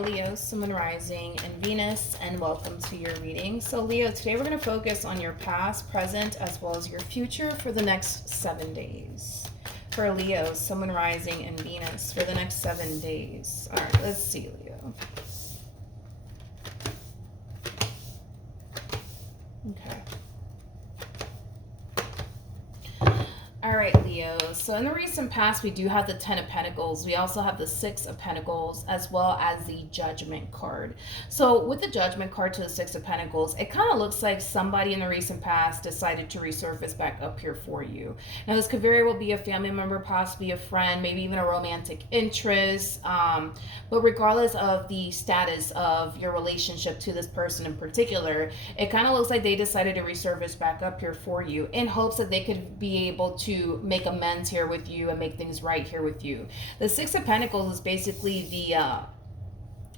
Leo, Sun, Rising, and Venus, and welcome to your reading. So Leo, today we're going to focus on your past, present, as well as your future for the next 7 days. For Leo, Sun, Rising, and Venus for the next 7 days. All right, let's see, Leo. Okay. All right, Leo. So in the recent past, we do have the 10 of Pentacles. We also have the 6 of Pentacles, as well as the Judgment card. So with the Judgment card to the 6 of Pentacles, it kind of looks like somebody in the recent past decided to resurface back up here for you. Now, this could very well be a family member, possibly a friend, maybe even a romantic interest. But regardless of the status of your relationship to this person in particular, it kind of looks like they decided to resurface back up here for you in hopes that they could be able to make amends here with you and make things right here with you. The 6 of Pentacles is basically the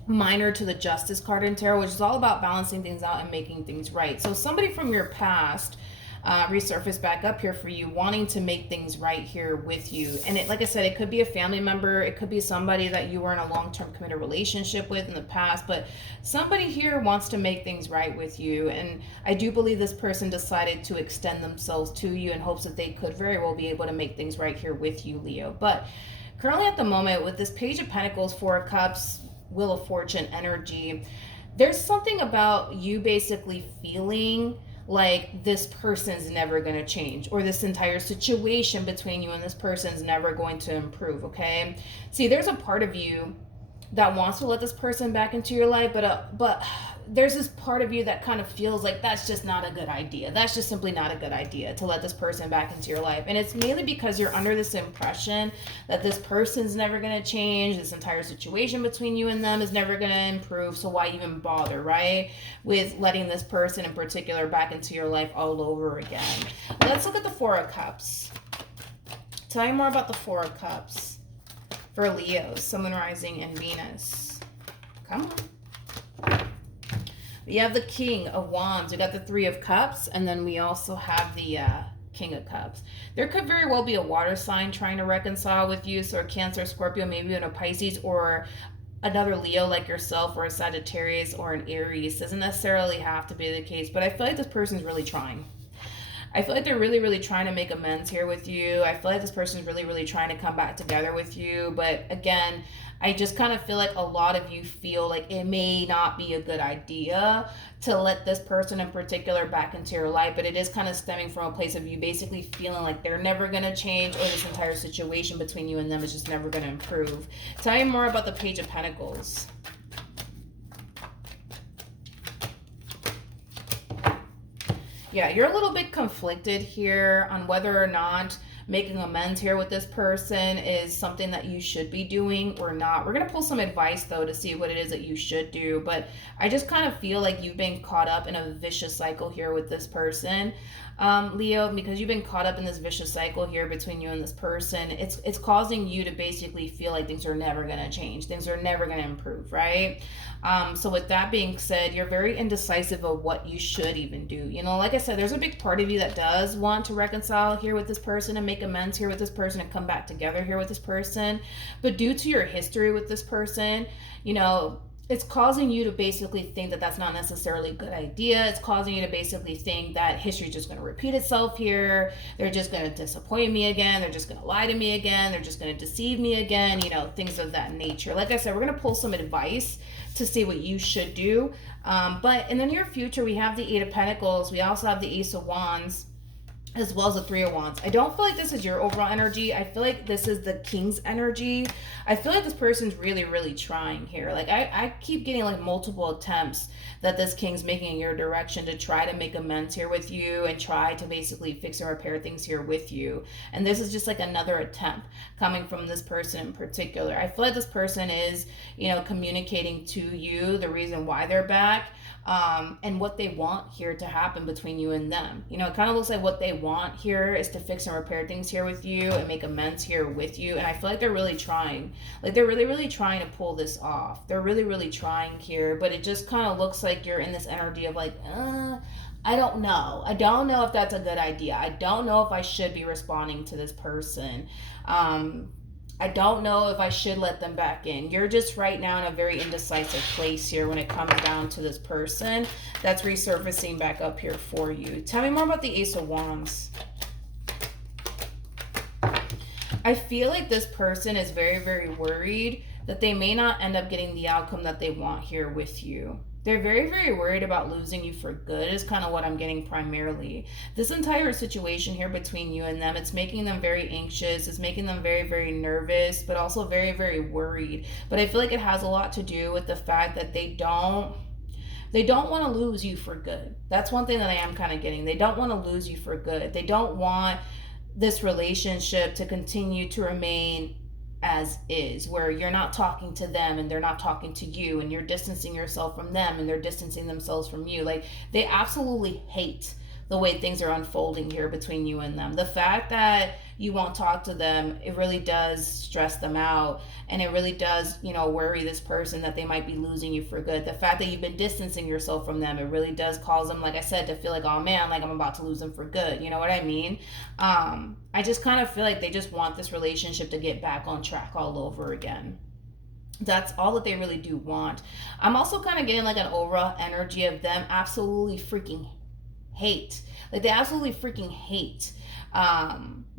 minor to the Justice card in tarot, which is all about balancing things out and making things right. So somebody from your past resurface back up here for you, wanting to make things right here with you. And it, like I said, it could be a family member, it could be somebody that you were in a long-term committed relationship with in the past, but somebody here wants to make things right with you. And I do believe this person decided to extend themselves to you in hopes that they could very well be able to make things right here with you, Leo. But currently at the moment, with this Page of Pentacles, 4 of Cups, Wheel of Fortune energy, there's something about you basically feeling like this person's never going to change, or this entire situation between you and this person's never going to improve, okay? See, there's a part of you that wants to let this person back into your life, but there's this part of you that kind of feels like that's just not a good idea. That's just simply not a good idea to let this person back into your life. And it's mainly because you're under this impression that this person's never going to change. This entire situation between you and them is never going to improve. So why even bother, right? With letting this person in particular back into your life all over again. Let's look at the 4 of Cups. Tell me more about the 4 of Cups for Leo, Sun, Rising, and Venus. Come on. We have the King of Wands. We got the 3 of Cups, and then we also have the King of Cups. There could very well be a water sign trying to reconcile with you, so a Cancer, Scorpio, maybe even a Pisces, or another Leo like yourself, or a Sagittarius, or an Aries. Doesn't necessarily have to be the case, but I feel like this person's really trying. I feel like they're really, really trying to make amends here with you. I feel like this person's really, really trying to come back together with you. But again, I just kind of feel like a lot of you feel like it may not be a good idea to let this person in particular back into your life. But it is kind of stemming from a place of you basically feeling like they're never going to change, or this entire situation between you and them is just never going to improve. Tell me more about the Page of Pentacles. Yeah, you're a little bit conflicted here on whether or not making amends here with this person is something that you should be doing or not. We're going to pull some advice, though, to see what it is that you should do. But I just kind of feel like you've been caught up in a vicious cycle here with this person, Leo, because you've been caught up in this vicious cycle here between you and this person. It's causing you to basically feel like things are never going to change. Things are never going to improve, right? So with that being said, you're very indecisive of what you should even do. You know, like I said, there's a big part of you that does want to reconcile here with this person and make amends here with this person and come back together here with this person. But due to your history with this person, you know, it's causing you to basically think that that's not necessarily a good idea. It's causing you to basically think that history is just going to repeat itself here. They're just going to disappoint me again. They're just going to lie to me again. They're just going to deceive me again. You know, things of that nature. Like I said, we're going to pull some advice to see what you should do. But in the near future, we have the 8 of Pentacles. We also have the Ace of Wands, as well as the 3 of Wands. I don't feel like this is your overall energy. I feel like this is the King's energy. I feel like this person's really, really trying here. Like I keep getting like multiple attempts that this King's making in your direction to try to make amends here with you and try to basically fix and repair things here with you. And this is just like another attempt coming from this person in particular. I feel like this person is, you know, communicating to you the reason why they're back. And what they want here to happen between you and them. You know, it kind of looks like what they want here is to fix and repair things here with you and make amends here with you. And I feel like they're really trying. Like they're really, really trying to pull this off. They're really, really trying here. But it just kind of looks like you're in this energy of like, I don't know. I don't know if that's a good idea. I don't know if I should be responding to this person. I don't know if I should let them back in. You're just right now in a very indecisive place here when it comes down to this person that's resurfacing back up here for you. Tell me more about the Ace of Wands. I feel like this person is very, very worried that they may not end up getting the outcome that they want here with you. They're very, very worried about losing you for good is kind of what I'm getting primarily. This entire situation here between you and them, it's making them very anxious. It's making them very, very nervous, but also very, very worried. But I feel like it has a lot to do with the fact that they don't want to lose you for good. That's one thing that I am kind of getting. They don't want to lose you for good. They don't want this relationship to continue to remain as is, where you're not talking to them and they're not talking to you, and you're distancing yourself from them and they're distancing themselves from you. Like, they absolutely hate the way things are unfolding here between you and them. The fact that you won't talk to them, it really does stress them out, and it really does, worry this person that they might be losing you for good. The fact that you've been distancing yourself from them, it really does cause them, like I said, to feel like, oh man, like I'm about to lose them for good. You know what I mean? I just kind of feel like they just want this relationship to get back on track all over again. That's all that they really do want. I'm also kind of getting like an overall energy of them absolutely freaking hate. Like, they absolutely freaking hate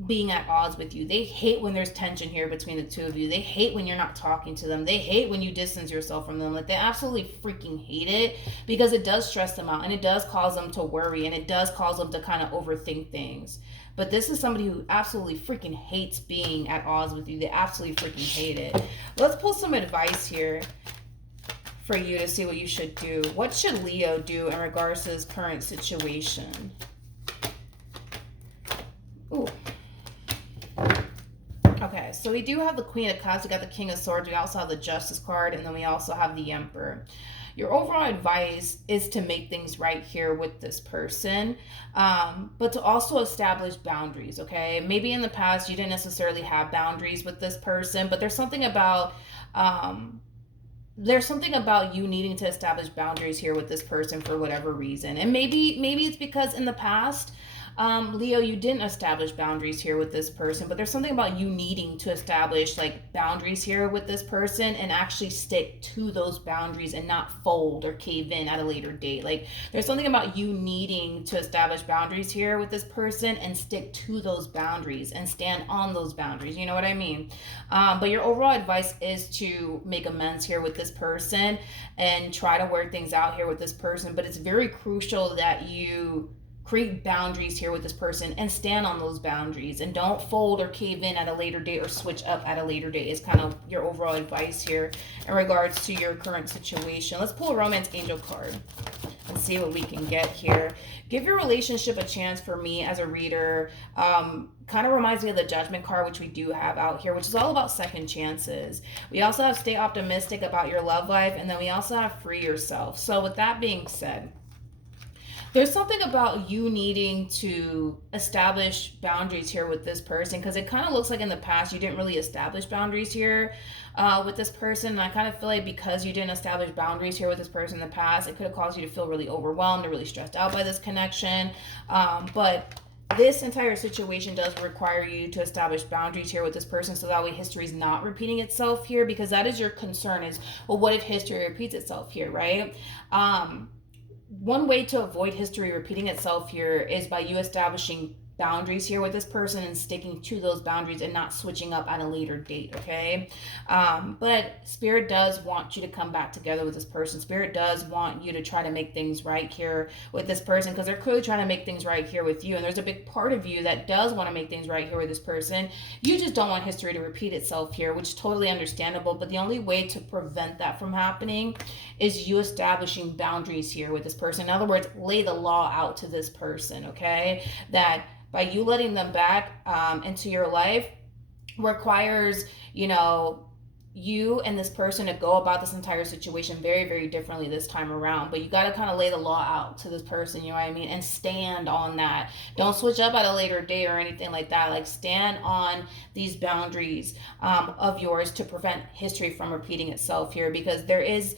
being at odds with you. They hate when there's tension here between the two of you. They hate when you're not talking to them. They hate when you distance yourself from them. Like, they absolutely freaking hate it, because it does stress them out, and it does cause them to worry, and it does cause them to kind of overthink things. But this is somebody who absolutely freaking hates being at odds with you. They absolutely freaking hate it. Let's pull some advice here for you to see what you should do. What should Leo do in regards to his current situation? Ooh. Okay, so we do have the Queen of Cups, we got the King of Swords, we also have the Justice card, and then we also have the Emperor. Your overall advice is to make things right here with this person, but to also establish boundaries, okay? Maybe in the past you didn't necessarily have boundaries with this person, but there's something about you needing to establish boundaries here with this person for whatever reason. And maybe it's because in the past, Leo, you didn't establish boundaries here with this person, but there's something about you needing to establish like boundaries here with this person and actually stick to those boundaries and not fold or cave in at a later date. Like, there's something about you needing to establish boundaries here with this person and stick to those boundaries and stand on those boundaries. You know what I mean? But your overall advice is to make amends here with this person and try to work things out here with this person. But it's very crucial that you create boundaries here with this person and stand on those boundaries, and don't fold or cave in at a later date or switch up at a later date is kind of your overall advice here in regards to your current situation. Let's pull a Romance Angel card and see what we can get here. Give your relationship a chance for me as a reader. Kind of reminds me of the Judgment card, which we do have out here, which is all about second chances. We also have stay optimistic about your love life, and then we also have free yourself. So with that being said, there's something about you needing to establish boundaries here with this person, because it kind of looks like in the past you didn't really establish boundaries here with this person. And I kind of feel like because you didn't establish boundaries here with this person in the past, it could have caused you to feel really overwhelmed or really stressed out by this connection. But this entire situation does require you to establish boundaries here with this person, so that way history is not repeating itself here, because that is your concern is, well, what if history repeats itself here, right? One way to avoid history repeating itself here is by you establishing boundaries here with this person and sticking to those boundaries and not switching up at a later date, okay? But Spirit does want you to come back together with this person. Spirit does want you to try to make things right here with this person, because they're clearly trying to make things right here with you. And there's a big part of you that does want to make things right here with this person. You just don't want history to repeat itself here, which is totally understandable. But the only way to prevent that from happening is you establishing boundaries here with this person. In other words, lay the law out to this person, okay? That by you letting them back into your life requires, you and this person to go about this entire situation very, very differently this time around. But you got to kind of lay the law out to this person, you know what I mean? And stand on that. Don't switch up at a later date or anything like that. Like, stand on these boundaries of yours to prevent history from repeating itself here, because there is,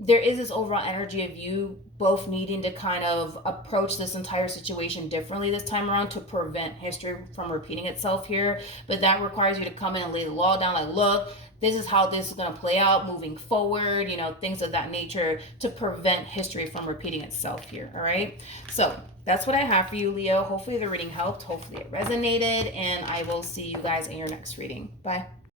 there is this overall energy of you both needing to kind of approach this entire situation differently this time around to prevent history from repeating itself here. But that requires you to come in and lay the law down, like, look, this is how this is going to play out moving forward, you know, things of that nature to prevent history from repeating itself here. All right. So that's what I have for you, Leo. Hopefully the reading helped. Hopefully it resonated. And I will see you guys in your next reading. Bye.